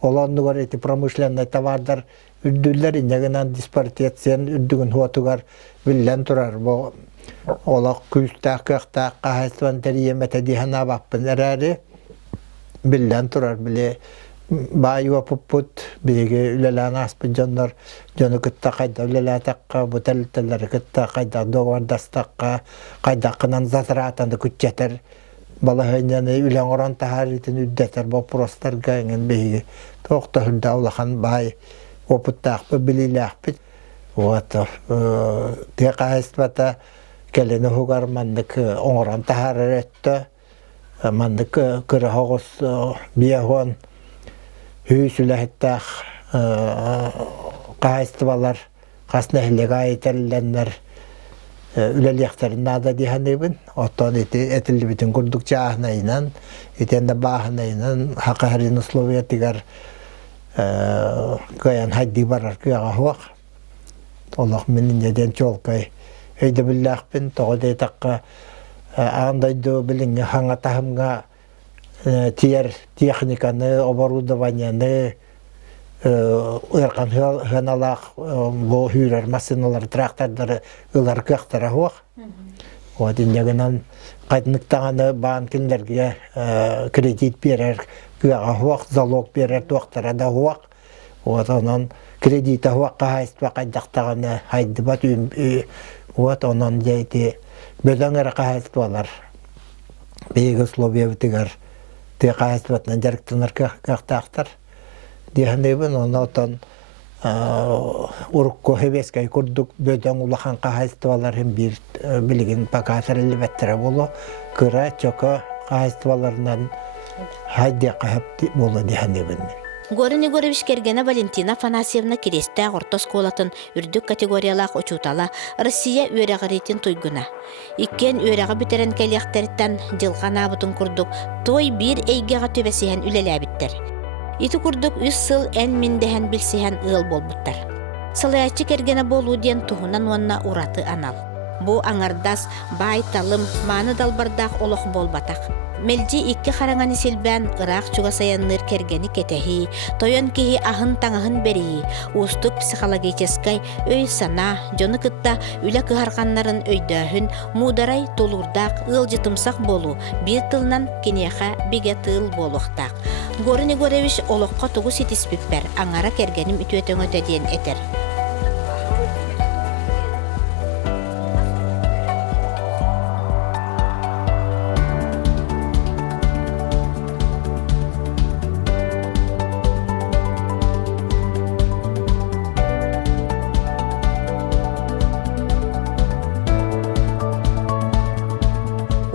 Оланны бар эти промышленный товардар үддүллер индегенен диспаритет сен үддүгүн хуатугар билен турар. Бо олақ күлтәк көхтәк қағайстуан тәриемәті дихана бақпын әрәрі билен турар. Біле байуа пұппұт бігі үлелән аспын жондар жоны күтті қайда үлеләтаққа бұтәлітілері күтті қайда доғардастаққа қайда қынан затыратанды күтчетер. Балахайняны үлен оран тахаритин үддетер бопростар гайнген бігі тоқта хүлді аулақан бай опыттақпы біліләқпі. Вот, те қағайстыбата келені хугар мандык оңыран тахарыр өтті. Мандык кірі хоғыз бияғын хүйс үләхеттақ қағайстыбалар қасына хіліға айтерлендер үләлияқтарын нада диханыбын. Оттан әтілі бітін күрдік жағынайынан, етенді бағынайынан хақарин условия тігар көян хайди барар көяға хуақ. Олақ менің еден чолқай өйді білләқпін, тоғыдай таққа ағындайды біліңі хаңа тахымға тиер техниканы, оборудованияны, ұрқан ғаналақ бұл хүйрер масыналар, трактардары ұлар көқтара хуақ. Одинегінен қайтынықтағаны банкінлерге кредит берер көяға хуақ, залог берер тоқтарада хуақ. Онан кредита хуаққа хайстыва қайдақтағаны хайды бат онан жайты бөлің әрі қайстывалар. Бейгі условия бітігер те қайстыватынан жарықтынар көқтақтар. Диханыбын онан урукко хевескай курдук бөдөң улахан қайстывалар hem bir bilgin pakasar elbettere bolu. Kıra çoka кайстваларынан хайдя кап болу диханебин. Горын Егорович кергені Валентина Афанасьевна кересті ортос колатын үрдік категориялақ учутала Россия өрәғаретін тойгуна. Иккен өрәғы бітерін кәліқтәріттен жылған абытын күрдік, той бір әйгеға төбәсіген үлелі әбіттер. Иті күрдік үс сыл ән міндіген білсіген ұл болбыттар. Сылаячы кергені болу ден туғынан онна ураты анал. Бу аңардас, бай талым, маны далбардақ олық болбатақ. Мелжи икки хараңаны силбән ырак чуга саянныр кергени кетехи, тойон кихи ахын таңахын бери, устук психологическай өй сана, жоны кытта үлі кыхарғаннарын өйдөхін, мударай толурдақ, ыл жытымсақ болу, бір тылнан кенеха биге тыл болуқтақ. Горын Егорович олыққа тугу сетиспиппер, аңара кергенім үтөтөңө төден етер.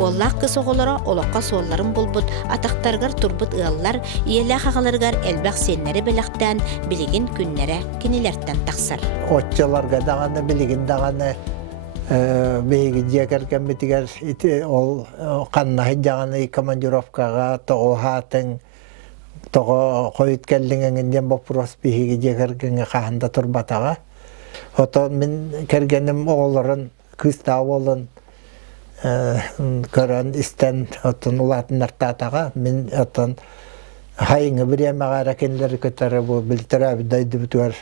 Оллақ кыз оғылара олаққа солларын болбыт, атақтарғар турбыт ұяллар, иелі қағаларғар әлбәқ сенлері біліқтен, білігін күннері кенелерттен тақсар. Отчаларға дағаны, білігін дағаны, бейгі жекерген бітігер, ол қаннағы жағаны командировкаға, тоғы хатын, тоғы қойыт кәлдіңіңінден бопырос бейгі жекергенге қағында турбатаға. Отон мен кергенім оғыларын, күста олын, көрін істен отын ұлатын артатаға, мен отын хайыңы біремеға рәкенлері көтері бұл білтір әбідайды бүтуар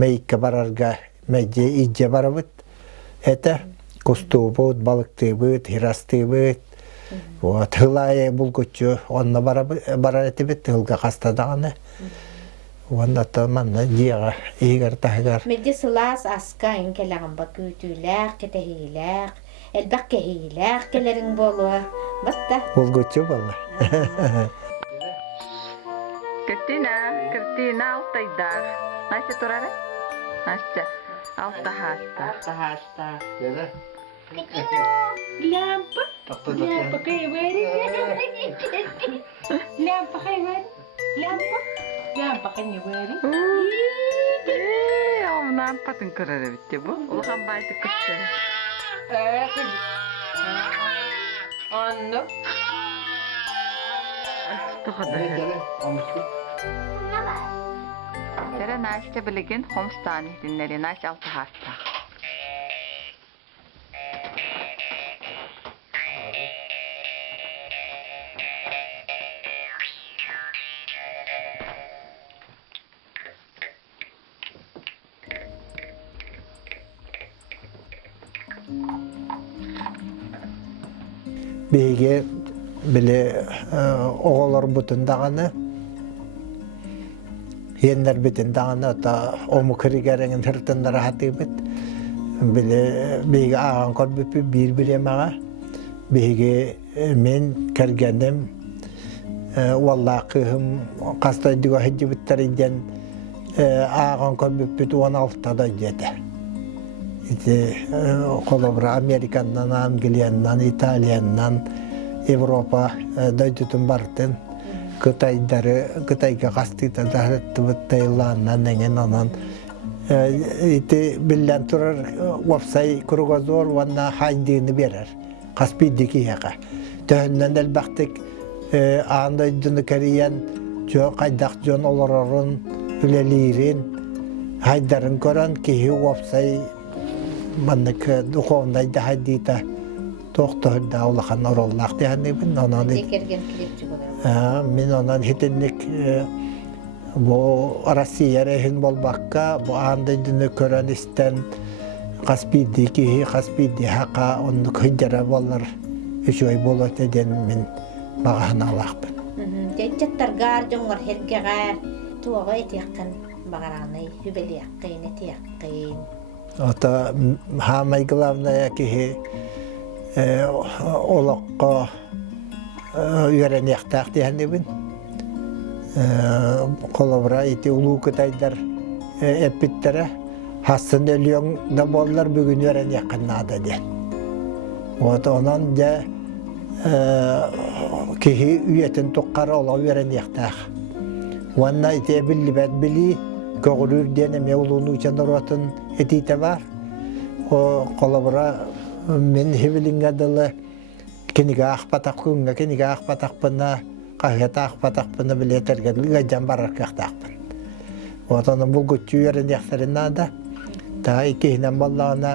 мәйікке барарға мәйде идже бары бұд. Әті құсту бұд, балықты бұд, хирасты бұд. Тылайы бұл көтчі онына барар әті бұд, тылға қастадағаны. Онда манна жиға егер тағығар. Мәйде сылас асқайын кәліғын ба көтіләқ, кетехейләқ, әлбәқ кәхейләқ кәлерің болуы. Батта. Бұл көтчі болу. Кіртина алтайдар. Настя тұрары? Настя, алтахаста. Алтахаста. Лямпа? Лямпа кайвари? Лямпа кайвари? Лямпа? Лямпа кайвари? Онан патын көрәрі бітті бұл. Олған байды күтті. Анны? Тәрі Настя білеген Хомстан ехтенлері Настя алтахаста. Бейге біле оғалар бұтындағаны, енлер бітіндағаны, омы кірігеріңін түртіндері хаты біт. Бейге аған қор бүпі бір білемаға. Бейге мен кәргенім, валлақығым қастайдыға хеджі біттер еден аған қор бүпі 16-да деді. Қолыбыра Американнан, Англияннан, Италияннан, Европа дөйтітін бартын. Қытайға қастыйтады Таиланднан әңген онан. Білден тұрар опсай күргазор, онна хайдыны берер. Қаспиддекі еға. Төхіннен әлбәқтік аңдайдыны кәриян, қайдақ жон оларарын, үлелерін, хайдарын көрін, кейі опсай маннык духовнайда хайдыйта тоқтығырда олақан ороллақ дегенебін. Мен онан хетенлік бұл Россия рейхін болбаққа, бұл аңдайдыны көрін істен қаспиді кейі, қаспиді хақа, оны көйдері болар үш ой болат еден мен бағахан алақпын. Жаттарғар, жоңғар, хергеғар, туаға етеқін бағарағынай, хүбелі аққын, етеққын. Ота хамай главная кихи олоққа үйерен яқтақ дегенебін. Қолабыра ити ұлу кытайдар әппіттері хасын өліен да болылар бүгін үйерен яқыннады ден. Онан жа кихи үйетін тұққары ола верен яқтақ. Уанна ите білі бәд білі, көғілір дене меулуыны учандар отын етейті бар. Қолабыра мен хевелингадылы кенеге ақпатақ күнге, кенеге ақпатақпына, қағета ақпатақпына білетергерлігі ғаджан барар қақтақпын. Отаны бұл күтчі верен яқтарына да, та икейінен баллағына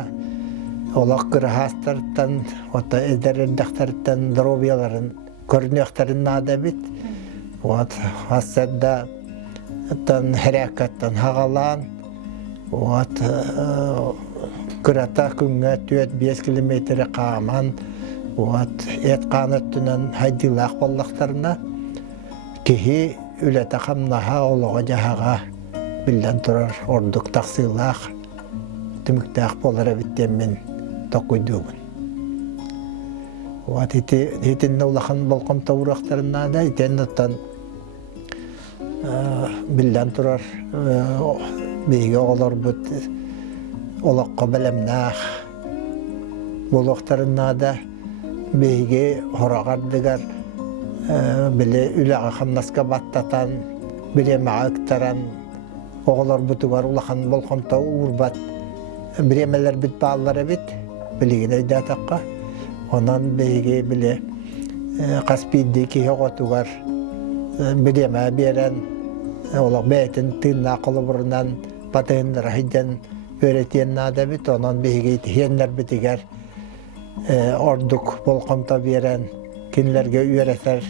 олақ кырахастарыттан, ота эдерердақтарыттан дробияларын көрінеқтарына да бит. Вот, асырда хәрәкаттан хағалан, вот, кырата күнге 4-5 километрі қаман, вот, әт қанырттынан хайдилақ боллақтарына, кехи үләті қамнаға олыға жағаға білден тұрар ордық тақсылақ, түміктақ болары біттен мен тоқойдуғын. Вот, етінні олақан болқам тауырақтарына да, етен ұттан білден тұрар бейге олар бұд олаққа білімнақ болуқтарына да бейге хорағардығар біле үліға қамнасқа баттатан біле мағықтаран оғылар бұтығар олақан болқамта ұрбат біремелер біт бағалары біт білеген өйді атаққа онан бейге біле қаспейді кейі қотығар біреме берен олақ бәйтін тыынна қолы бұрынан батығындар хайдан өретен нада бит, онан бейге тиенлер бітігер ордық болқамта берен кенлерге өретер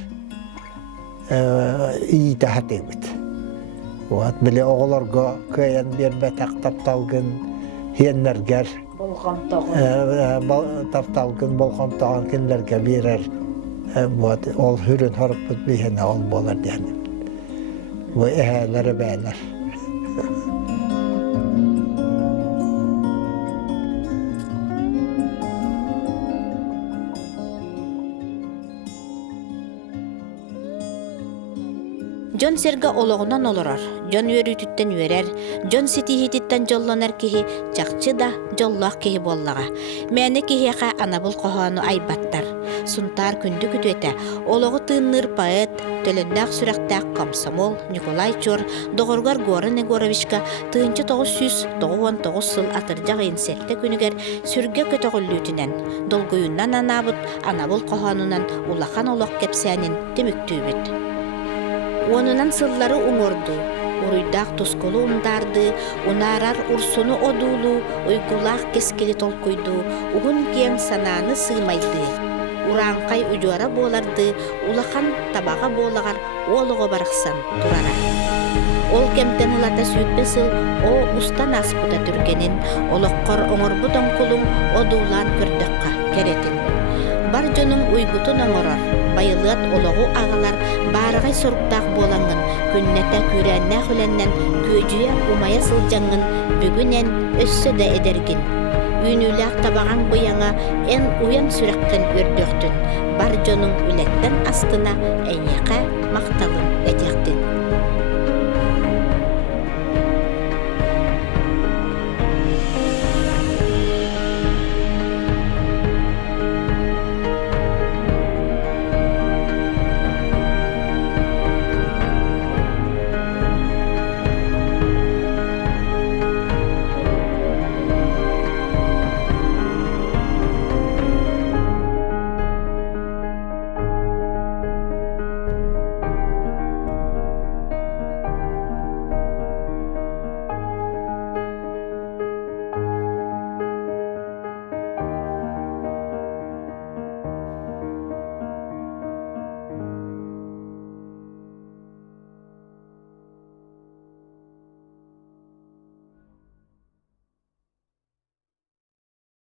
иіті хаты бит. Біле оғыларға көйен бербе тапталғын хиенлергер тапталғын болқамтаған кенлерге берер. Ол хүрін хорып бұд бейхіне ол болар дәнім. Бұл әхәлері бәлер. Жон серга олоғынан олорар, жон өрүтүттен өрер, жон ситихититтен жолланар кихи, жақчы да жоллақ кихи боллаға. Мәні кихиға анабыл қоғану айбаттар. Сунтар күнді күтөті, олоғы тыынныр поэт, төлөндақ сүрәқтәк комсомол, Николай Чор, доғырғар Горын Егоровичка, тыынчы 999 сыл атыржақ инсетті күнігер сүрге көтіғіллүтінен, долгойыннан анабыт, анабыл қоғанунан улақан олық кепсәнін теміктүйбіт. Онынан сыллары уңорду, уруйдақ тусколу умдарды, унарар урсуну одулу, ойгулақ кескели толкуйду, уғын кең сананы сыймайды. Уранқай үдуара боларды, улақан табаға болағар олығы барықсан турара. Ол кемтен ылата сүйіппе сыл, о устан аспыда түргенін, олыққор оңорбут оңкулун одулан көрдіққа керетін. Бар жонун уйгутун оңорор, байылыат олоғу ағалар барығай сорықтақ болаңын, күннәті күрәннә хүләннен көжүйе умая сылжаңын, бүгінен өссі да едергін. Үйнүләк табаған бұяңа ән уян сүрәқтен өрдөқтін, бар жонун үләттен астына әйеқа мақталын әтектін.